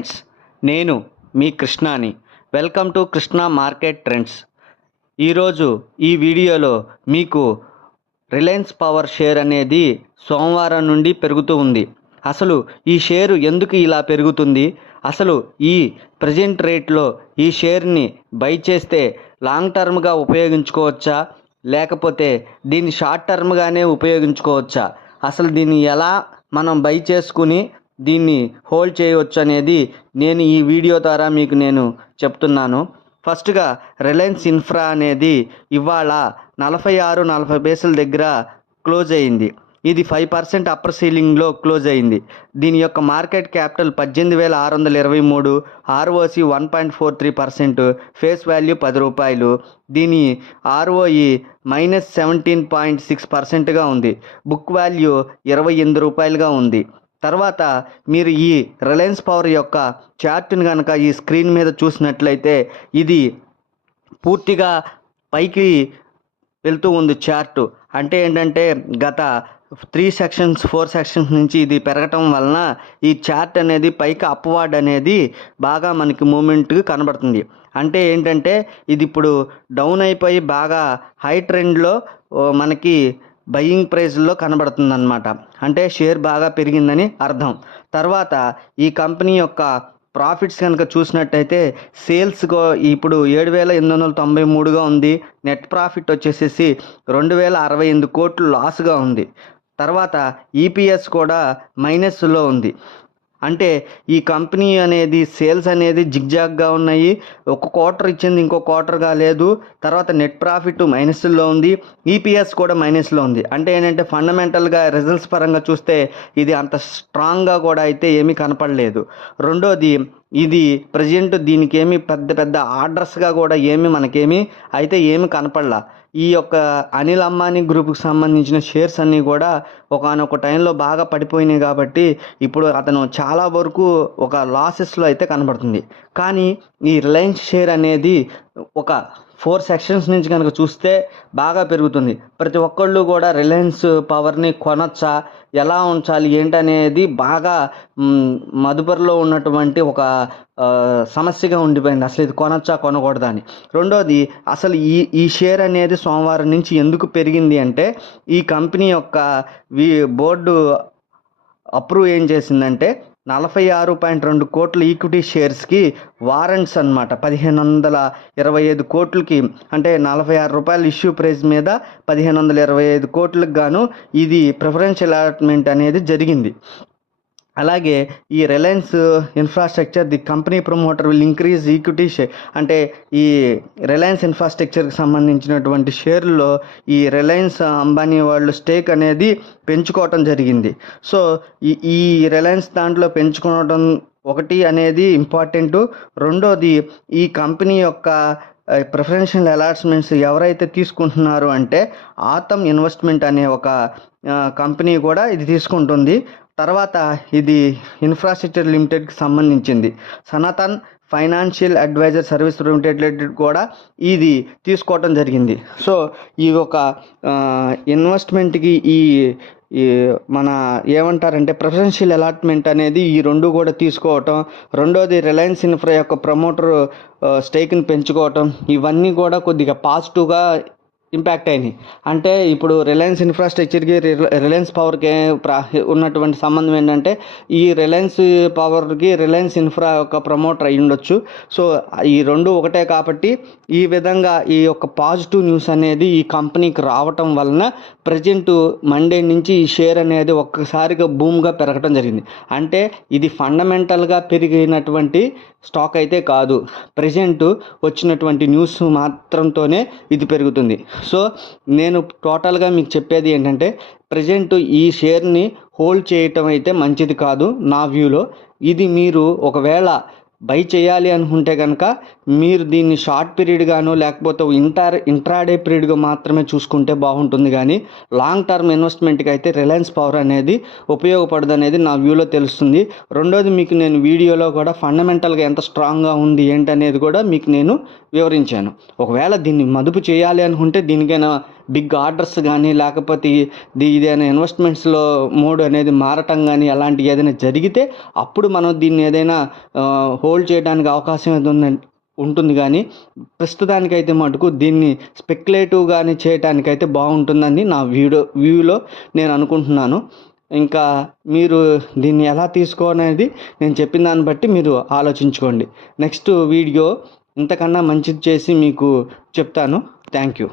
Friends, నేను మీ కృష్ణాని. Welcome to Krishna market trends. ఈరోజు ఈ వీడియోలో మీకు రిలయన్స్ పవర్ షేర్ అనేది సోమవారం నుండి పెరుగుతూ ఉంది. అసలు ఈ షేరు ఎందుకు ఇలా పెరుగుతుంది, అసలు ఈ ప్రజెంట్ రేట్లో ఈ షేర్ని బై చేస్తే లాంగ్ టర్మ్గా ఉపయోగించుకోవచ్చా, లేకపోతే దీన్ని షార్ట్ టర్మ్గానే ఉపయోగించుకోవచ్చా, అసలు దీన్ని ఎలా మనం బై చేసుకుని దీన్ని హోల్డ్ చేయవచ్చు అనేది నేను ఈ వీడియో ద్వారా మీకు నేను చెప్తున్నాను. ఫస్ట్గా రిలయన్స్ ఇన్ఫ్రా అనేది ఇవాళ 46-40 పైసల దగ్గర క్లోజ్ అయింది. ఇది 5% అప్పర్ సీలింగ్లో క్లోజ్ అయింది. దీని యొక్క market capital 18,623, ROC 1.43%, face value 10 రూపాయలు. దీని ఆర్ఓఈ -17.6%గా ఉంది. బుక్ వాల్యూ 28 రూపాయలుగా ఉంది. తర్వాత మీరు ఈ రిలయన్స్ పవర్ యొక్క చార్ట్ని కనుక ఈ స్క్రీన్ మీద చూసినట్లయితే ఇది పూర్తిగా పైకి వెళ్తూ ఉంది చార్టు. అంటే ఏంటంటే గత 4 సెక్షన్స్ నుంచి ఇది పెరగటం వలన ఈ చార్ట్ అనేది పైకి అప్వార్డ్ అనేది బాగా మనకి మూమెంట్ కనబడుతుంది. అంటే ఏంటంటే ఇది ఇప్పుడు డౌన్ అయిపోయి బాగా హై ట్రెండ్లో మనకి బయింగ్ ప్రైస్లో కనబడుతుంది అన్నమాట. అంటే షేర్ బాగా పెరిగిందని అర్థం. తర్వాత ఈ కంపెనీ యొక్క ప్రాఫిట్స్ కనుక చూసినట్టయితే సేల్స్ ఇప్పుడు 7,893గా ఉంది. నెట్ ప్రాఫిట్ వచ్చేసేసి 2,068 కోట్లు లాస్గా ఉంది. తర్వాత ఈపీఎస్ కూడా మైనస్లో ఉంది. అంటే ఈ కంపెనీ అనేది సేల్స్ అనేది జిగ్జాగ్గా ఉన్నాయి. ఒక క్వార్టర్ ఇచ్చింది, ఇంకో క్వార్టర్గా లేదు. తర్వాత నెట్ ప్రాఫిట్ మైనస్లో ఉంది, ఈపీఎస్ కూడా మైనస్లో ఉంది. అంటే ఏంటంటే ఫండమెంటల్గా రిజల్ట్స్ పరంగా చూస్తే ఇది అంత స్ట్రాంగ్గా కూడా అయితే ఏమీ కనపడలేదు. రెండోది, ఇది ప్రజెంట్ దీనికి ఏమి పెద్ద ఆర్డర్స్గా కూడా మనకేమీ కనపడలా. ఈ యొక్క అనిల్ అంబానీ గ్రూప్కి సంబంధించిన షేర్స్ అన్నీ కూడా ఒకానొక టైంలో బాగా పడిపోయినాయి. కాబట్టి ఇప్పుడు అతను చాలా వరకు ఒక లాసెస్లో అయితే కనబడుతుంది. కానీ ఈ రిలయన్స్ షేర్ అనేది ఒక 4 సెక్షన్స్ నుంచి కనుక చూస్తే బాగా పెరుగుతుంది. ప్రతి ఒక్కళ్ళు కూడా రిలయన్స్ పవర్ని కొనొచ్చా, ఎలా ఉంచాలి ఏంటనేది బాగా మదుపరిలో ఉన్నటువంటి ఒక సమస్యగా ఉండిపోయింది. అసలు ఇది కొనొచ్చా కొనకూడదా అని. రెండోది, అసలు ఈ షేర్ అనేది సోమవారం నుంచి ఎందుకు పెరిగింది అంటే ఈ కంపెనీ యొక్క బోర్డు అప్రూవ్ ఏం చేసిందంటే 46.2 కోట్ల ఈక్విటీ షేర్స్కి వారెంట్స్ అన్నమాట. 1,525 కోట్లకి, అంటే 46 రూపాయల ఇష్యూ ప్రైస్ మీద 1,525 కోట్లకు గాను ఇది ప్రిఫరెన్షియల్ అలాట్మెంట్ అనేది జరిగింది. అలాగే ఈ Reliance infrastructure the company promoter will increase equity share, అంటే ఈ రిలయన్స్ ఇన్ఫ్రాస్ట్రక్చర్కి సంబంధించినటువంటి షేర్లో ఈ రిలయన్స్ అంబానీ వాళ్ళు స్టేక్ అనేది పెంచుకోవటం జరిగింది. సో ఈ రిలయన్స్ దాంట్లో పెంచుకోవడం ఒకటి అనేది ఇంపార్టెంట్. రెండోది, ఈ కంపెనీ యొక్క ప్రిఫరెన్షియల్ అలాట్మెంట్స్ ఎవరైతే తీసుకుంటున్నారు అంటే ఆతమ్ ఇన్వెస్ట్మెంట్ అనే ఒక కంపెనీ కూడా ఇది తీసుకుంటుంది. తర్వాత ఇది ఇన్ఫ్రాస్ట్రక్చర్ లిమిటెడ్కి సంబంధించింది. Sanatan financial advisor service limited కూడా ఇది తీసుకోవటం జరిగింది. సో ఈ ఒక ఇన్వెస్ట్మెంట్కి ఈ మన ఏమంటారంటే ప్రిఫరెన్షియల్ అలాట్మెంట్ అనేది ఈ రెండు కూడా తీసుకోవటం, రెండోది రిలయన్స్ ఇన్ఫ్రా యొక్క ప్రమోటర్ స్టేక్ని పెంచుకోవటం, ఇవన్నీ కూడా కొద్దిగా పాజిటివ్గా ఇంపాక్ట్ అయినాయి. అంటే ఇప్పుడు రిలయన్స్ ఇన్ఫ్రాస్ట్రక్చర్కి రిలయన్స్ పవర్కి ఉన్నటువంటి సంబంధం ఏంటంటే ఈ రిలయన్స్ పవర్కి రిలయన్స్ ఇన్ఫ్రా యొక్క ప్రమోటర్ అయి ఉండొచ్చు. సో ఈ రెండు ఒకటే కాబట్టి ఈ విధంగా ఈ యొక్క పాజిటివ్ న్యూస్ అనేది ఈ కంపెనీకి రావటం వలన ప్రజెంట్ మండే నుంచి ఈ షేర్ అనేది ఒక్కసారిగా బూమ్గా పెరగటం జరిగింది. అంటే ఇది ఫండమెంటల్గా పెరిగినటువంటి స్టాక్ అయితే కాదు, ప్రజెంట్ వచ్చినటువంటి న్యూస్ మాత్రంతోనే ఇది పెరుగుతుంది. సో నేను టోటల్గా మీకు చెప్పేది ఏంటంటే ప్రజెంట్ ఈ షేర్ని హోల్డ్ చేయటం అయితే మంచిది కాదు నా వ్యూలో. ఇది మీరు ఒకవేళ బై చేయాలి అనుకుంటే కనుక మీరు దీన్ని షార్ట్ పీరియడ్ గాను లేకపోతే ఇంట్రాడే పీరియడ్గా మాత్రమే చూసుకుంటే బాగుంటుంది. కానీ లాంగ్ టర్మ్ ఇన్వెస్ట్మెంట్కి అయితే రిలయన్స్ పవర్ అనేది ఉపయోగపడదు అనేది నా వ్యూలో తెలుస్తుంది. రెండోది, మీకు నేను వీడియోలో కూడా ఫండమెంటల్గా ఎంత స్ట్రాంగ్గా ఉంది ఏంటనేది కూడా మీకు నేను వివరించాను. ఒకవేళ దీన్ని మదుపు చేయాలి అనుకుంటే బిగ్ ఆర్డర్స్ కానీ లేకపోతే ఏదైనా ఇన్వెస్ట్మెంట్స్లో మోడ్ అనేది మారటం కానీ అలాంటివి ఏదైనా జరిగితే అప్పుడు మనం దీన్ని ఏదైనా హోల్డ్ చేయడానికి అవకాశం ఏదైనా ఉంటుంది. కానీ ప్రస్తుతానికైతే మటుకు దీన్ని స్పెక్యులేటివ్గాని చేయటానికైతే బాగుంటుందని నా వ్యూలో నేను అనుకుంటున్నాను. ఇంకా మీరు దీన్ని ఎలా తీసుకోవాలనేది నేను చెప్పిన దాన్ని బట్టి మీరు ఆలోచించుకోండి. నెక్స్ట్ వీడియో ఇంతకన్నా మంచిది చేసి మీకు చెప్తాను. Thank you.